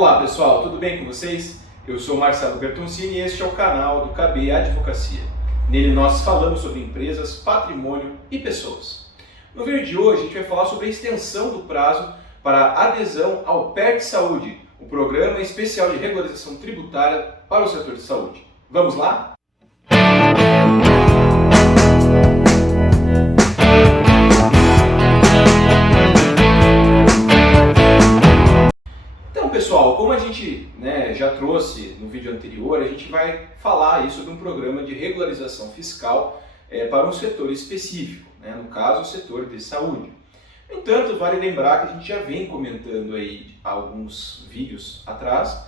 Olá pessoal, tudo bem com vocês? Eu sou Marcelo Bertoncini e este é o canal do KB Advocacia. Nele nós falamos sobre empresas, patrimônio e pessoas. No vídeo de hoje a gente vai falar sobre a extensão do prazo para adesão ao PERT Saúde, o Programa Especial de Regularização Tributária para o setor de saúde. Vamos lá? Pessoal, como a gente já trouxe no vídeo anterior, a gente vai falar aí sobre um programa de regularização fiscal para um setor específico, no caso o setor de saúde. No entanto, vale lembrar que a gente já vem comentando aí alguns vídeos atrás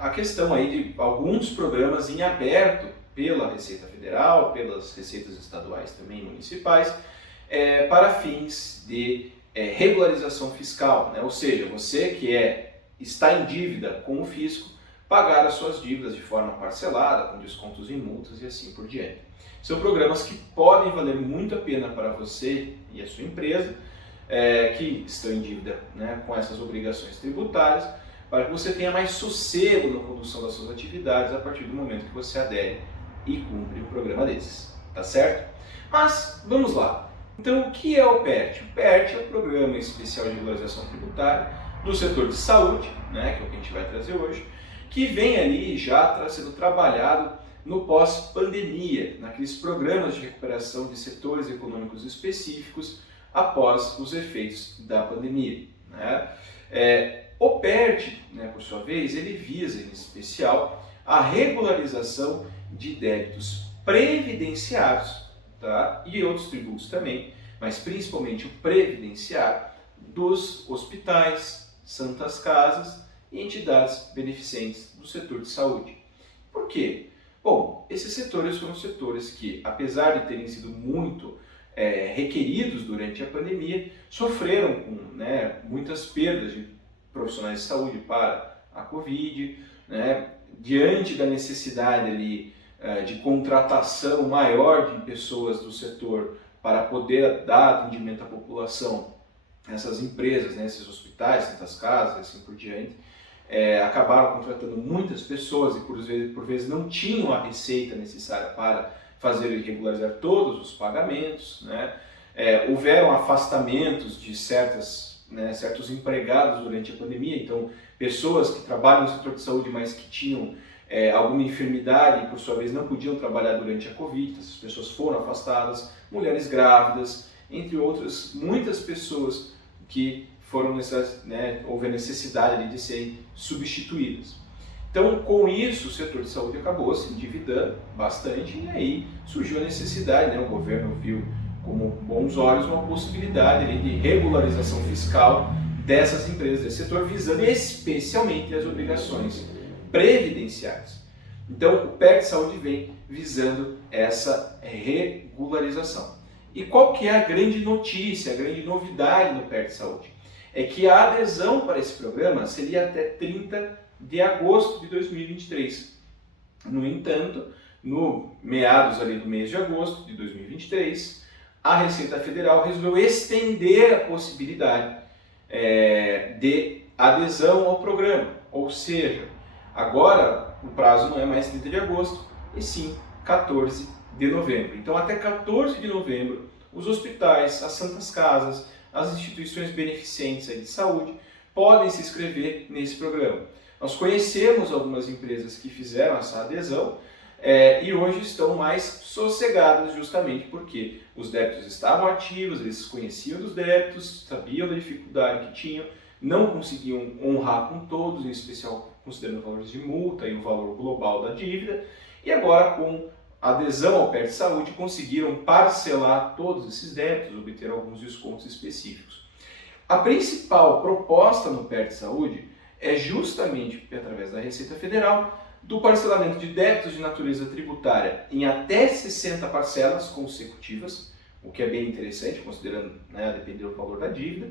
a questão aí de alguns programas em aberto pela Receita Federal, pelas receitas estaduais também municipais, para fins de regularização fiscal, ou seja, você que está em dívida com o fisco, pagar as suas dívidas de forma parcelada, com descontos em multas e assim por diante. São programas que podem valer muito a pena para você e a sua empresa, que estão em dívida com essas obrigações tributárias, para que você tenha mais sossego na condução das suas atividades a partir do momento que você adere e cumpre um programa desses, tá certo? Mas, vamos lá. Então, o que é o PERT? O PERT é o Programa Especial de Regularização Tributária do setor de saúde, que é o que a gente vai trazer hoje, que vem ali já sendo trabalhado no pós-pandemia, naqueles programas de recuperação de setores econômicos específicos após os efeitos da pandemia. O PERT, por sua vez, ele visa em especial a regularização de débitos previdenciários, e outros tributos também, mas principalmente o previdenciário dos hospitais, santas casas e entidades beneficentes do setor de saúde. Por quê? Bom, esses setores foram setores que, apesar de terem sido muito requeridos durante a pandemia, sofreram com muitas perdas de profissionais de saúde para a Covid, diante da necessidade ali, de contratação maior de pessoas do setor para poder dar atendimento à população. Essas empresas, esses hospitais, santas casas e assim por diante, acabaram contratando muitas pessoas e por vezes não tinham a receita necessária para fazer e regularizar todos os pagamentos. Houveram afastamentos de certos empregados durante a pandemia, então pessoas que trabalham no setor de saúde, mas que tinham alguma enfermidade e por sua vez não podiam trabalhar durante a Covid, essas pessoas foram afastadas, mulheres grávidas, entre outras, muitas pessoas que houve a necessidade de serem substituídas. Então, com isso, o setor de saúde acabou se endividando bastante e aí surgiu a necessidade, o governo viu com bons olhos uma possibilidade de regularização fiscal dessas empresas, desse setor, visando especialmente as obrigações previdenciárias. Então, o PERT Saúde vem visando essa regularização. E qual que é a grande notícia, a grande novidade no PERT Saúde? É que a adesão para esse programa seria até 30 de agosto de 2023. No entanto, no meados ali do mês de agosto de 2023, a Receita Federal resolveu estender a possibilidade de adesão ao programa. Ou seja, agora o prazo não é mais 30 de agosto, e sim 14 de novembro. Então, até 14 de novembro, os hospitais, as santas casas, as instituições beneficentes de saúde podem se inscrever nesse programa. Nós conhecemos algumas empresas que fizeram essa adesão e hoje estão mais sossegadas justamente porque os débitos estavam ativos, eles conheciam dos débitos, sabiam da dificuldade que tinham, não conseguiam honrar com todos, em especial considerando valores de multa e o valor global da dívida, e agora com adesão ao PERT Saúde, conseguiram parcelar todos esses débitos, obter alguns descontos específicos. A principal proposta no PERT Saúde é justamente, através da Receita Federal, do parcelamento de débitos de natureza tributária em até 60 parcelas consecutivas, o que é bem interessante, considerando, a depender do valor da dívida,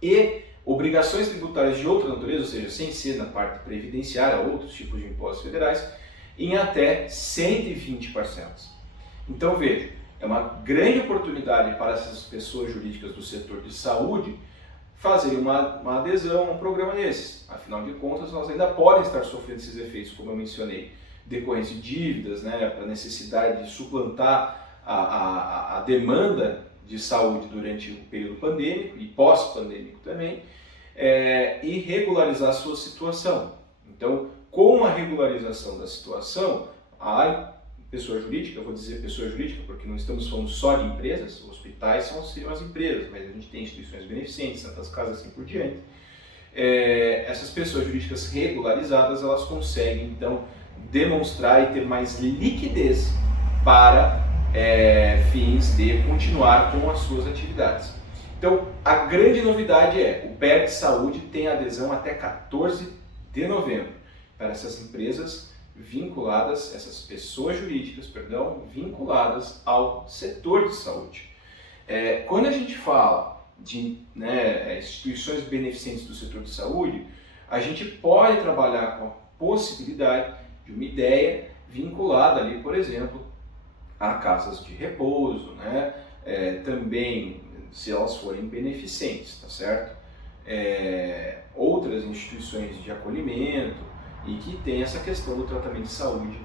e obrigações tributárias de outra natureza, ou seja, sem ser na parte previdenciária, outros tipos de impostos federais, em até 120 parcelas. Então veja, é uma grande oportunidade para essas pessoas jurídicas do setor de saúde fazerem uma adesão a um programa desses. Afinal de contas, elas ainda podem estar sofrendo esses efeitos, como eu mencionei, decorrência de dívidas, né, a necessidade de suplantar a demanda de saúde durante o período pandêmico e pós-pandêmico também, e regularizar a sua situação. Então, com a regularização da situação, a pessoa jurídica, eu vou dizer pessoa jurídica porque não estamos falando só de empresas, hospitais seriam as empresas, mas a gente tem instituições beneficentes, santas casas, assim por diante. Essas pessoas jurídicas regularizadas, elas conseguem então demonstrar e ter mais liquidez para fins de continuar com as suas atividades. Então, a grande novidade o PERD Saúde tem adesão até 14 de novembro para essas empresas vinculadas, essas pessoas jurídicas, vinculadas ao setor de saúde. Quando a gente fala de instituições beneficentes do setor de saúde, a gente pode trabalhar com a possibilidade de uma ideia vinculada ali, por exemplo, a casas de repouso, né? Também se elas forem beneficentes, tá certo? Outras instituições de acolhimento e que tem essa questão do tratamento de saúde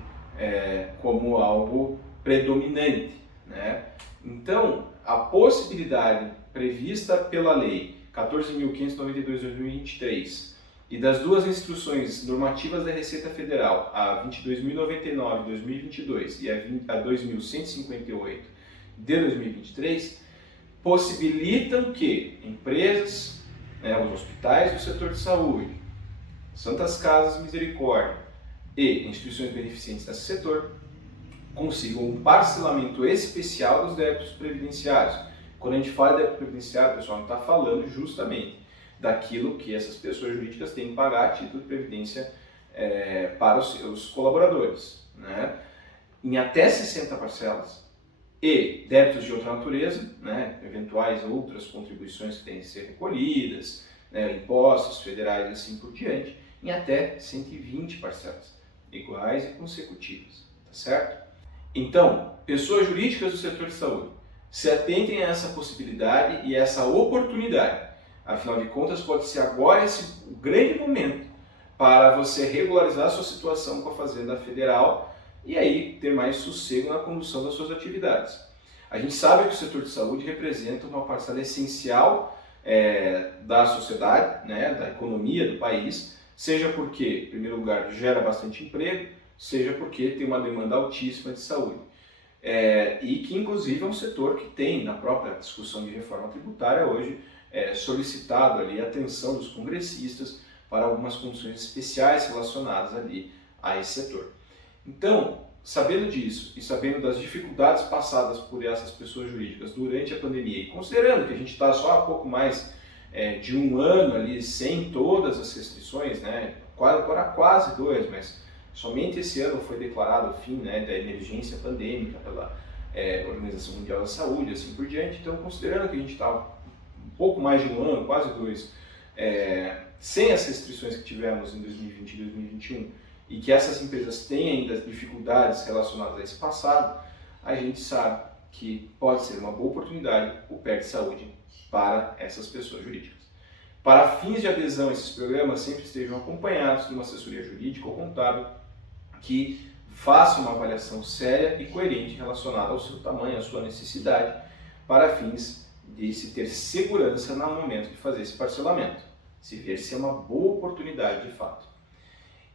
como algo predominante, né? Então, a possibilidade prevista pela Lei 14.592/2023 e das duas instruções normativas da Receita Federal, a 22.099/2022 e a 2.158 de 2023, possibilitam que empresas, os hospitais do setor de saúde, santas casas misericórdia e instituições beneficentes nesse setor consigam um parcelamento especial dos débitos previdenciários. Quando a gente fala de débito previdenciário, pessoal, não está falando justamente daquilo que essas pessoas jurídicas têm que pagar a título de previdência para os seus colaboradores, né? Em até 60 parcelas. E débitos de outra natureza, né? Eventuais outras contribuições que têm que ser recolhidas, impostos federais e assim por diante, em até 120 parcelas, iguais e consecutivas, tá certo? Então, pessoas jurídicas do setor de saúde, se atentem a essa possibilidade e essa oportunidade. Afinal de contas, pode ser agora o grande momento para você regularizar a sua situação com a Fazenda Federal e aí ter mais sossego na condução das suas atividades. A gente sabe que o setor de saúde representa uma parcela essencial da sociedade, né, da economia do país, seja porque, em primeiro lugar, gera bastante emprego, seja porque tem uma demanda altíssima de saúde. E que, inclusive, é um setor que tem, na própria discussão de reforma tributária hoje, solicitado ali a atenção dos congressistas para algumas condições especiais relacionadas ali a esse setor. Então, sabendo disso e sabendo das dificuldades passadas por essas pessoas jurídicas durante a pandemia e considerando que a gente está só há pouco mais de um ano ali sem todas as restrições, né, agora quase 2, mas somente esse ano foi declarado o fim, né, da emergência pandêmica pela Organização Mundial da Saúde, assim por diante. Então, considerando que a gente está um pouco mais de um ano, quase 2, sem as restrições que tivemos em 2020 e 2021 e que essas empresas têm ainda dificuldades relacionadas a esse passado, a gente sabe que pode ser uma boa oportunidade o PERD Saúde para essas pessoas jurídicas. Para fins de adesão a esses programas, sempre estejam acompanhados de uma assessoria jurídica ou contábil que faça uma avaliação séria e coerente relacionada ao seu tamanho, à sua necessidade, para fins de se ter segurança no momento de fazer esse parcelamento, se ver se é uma boa oportunidade de fato.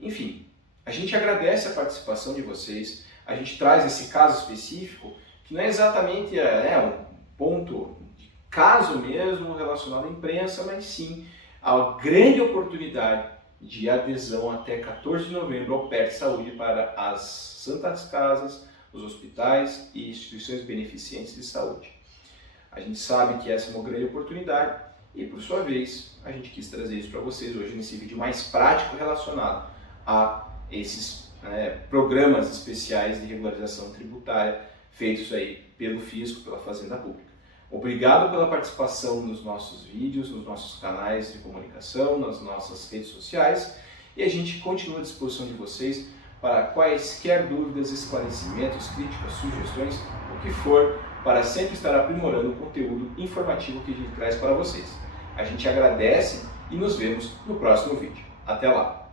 Enfim, a gente agradece a participação de vocês, a gente traz esse caso específico, que não é exatamente um ponto de caso mesmo relacionado à imprensa, mas sim a grande oportunidade de adesão até 14 de novembro ao PERD Saúde para as santas casas, os hospitais e instituições beneficentes de saúde. A gente sabe que essa é uma grande oportunidade e, por sua vez, a gente quis trazer isso para vocês hoje nesse vídeo mais prático relacionado a esses programas especiais de regularização tributária feitos aí pelo Fisco, pela Fazenda Pública. Obrigado pela participação nos nossos vídeos, nos nossos canais de comunicação, nas nossas redes sociais e a gente continua à disposição de vocês para quaisquer dúvidas, esclarecimentos, críticas, sugestões, o que for, para sempre estar aprimorando o conteúdo informativo que a gente traz para vocês. A gente agradece e nos vemos no próximo vídeo. Até lá!